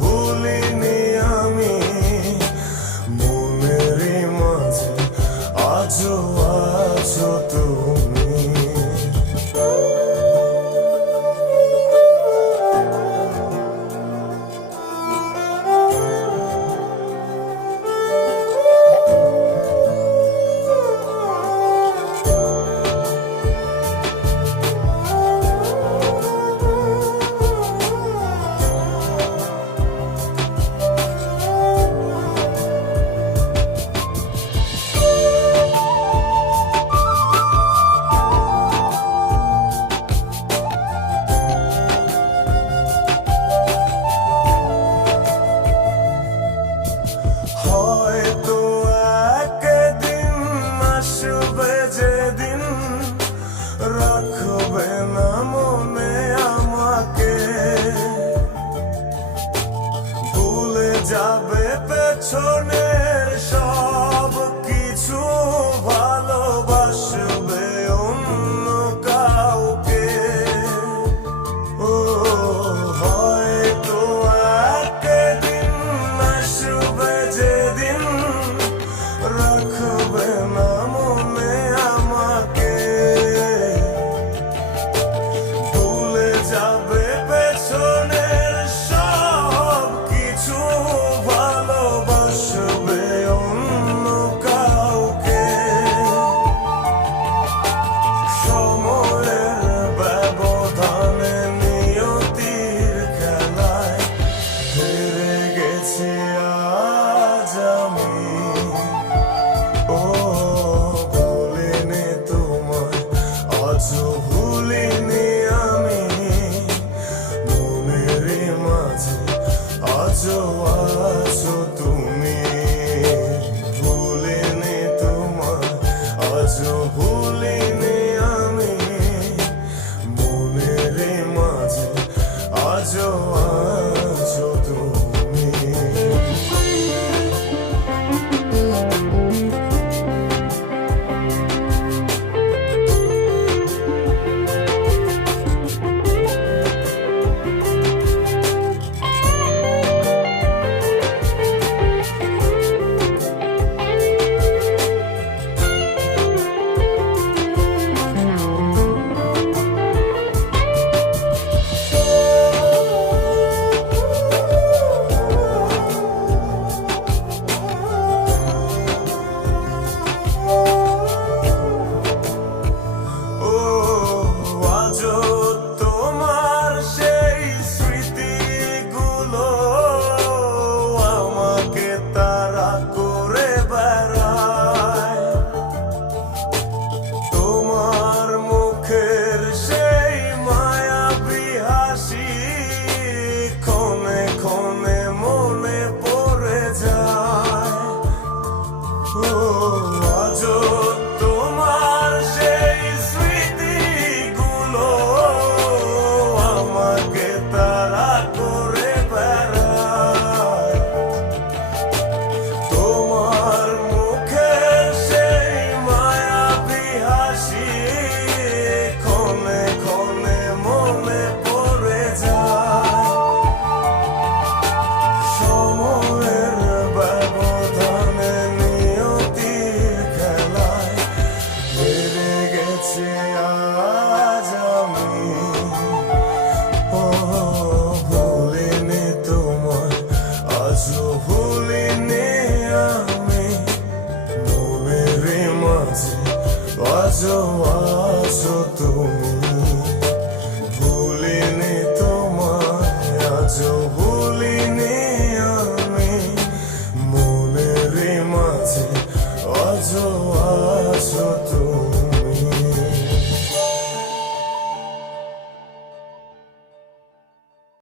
ভুলিনি আমি, মনের মাঝে আজও আছো তুমি। হয়তো একদিন আসবে যেদিন রাখবে না মনে আমাকে, ভুলে যাবে পেছনের সব কিছু, ভালোবাসবে অন্য কাউকে। ও হয়তো একদিন আসবে যেদিন রাখবে না মনে আমাকে, ভুলে যাবে পেছনের সব কিছু, ভালোবাসবে অন্য কাউকে। সময়ের ব্যবধানে নিয়তির খেলায় হেরে গেছি আজ আমি। ও ভুলিনি তোমায়, আজও ভুলিনি আমি, মনের মাঝে আজও আছো তুমি। ভুলিনি তোমায়, আজও ভুলিনি আমি, মনের মাঝে আজও আছো তুমি। ও আজও তোমার সেই স্মৃতিগুলো আমাকে তাড়া করে বেড়ায়, তোমার মুখের সেই মায়াবী হাসি ক্ষণে ক্ষণে মনে পড়ে যায়। ও আজও তোমার সেই স্মৃতিগুলো আমাকে তাড়া করে বেড়ায়, তোমার মুখের সেই মায়াবী হাসি ক্ষণে ক্ষণে মনে পড়ে যায়। সময়ের ব্যবধানে নিয়তির খেলায় হেরে গেছি আজ আমি। ও ভুলিনি তোমায়, আজও ভুলিনি আমি, মনের মাঝে আজও আছো তুমি।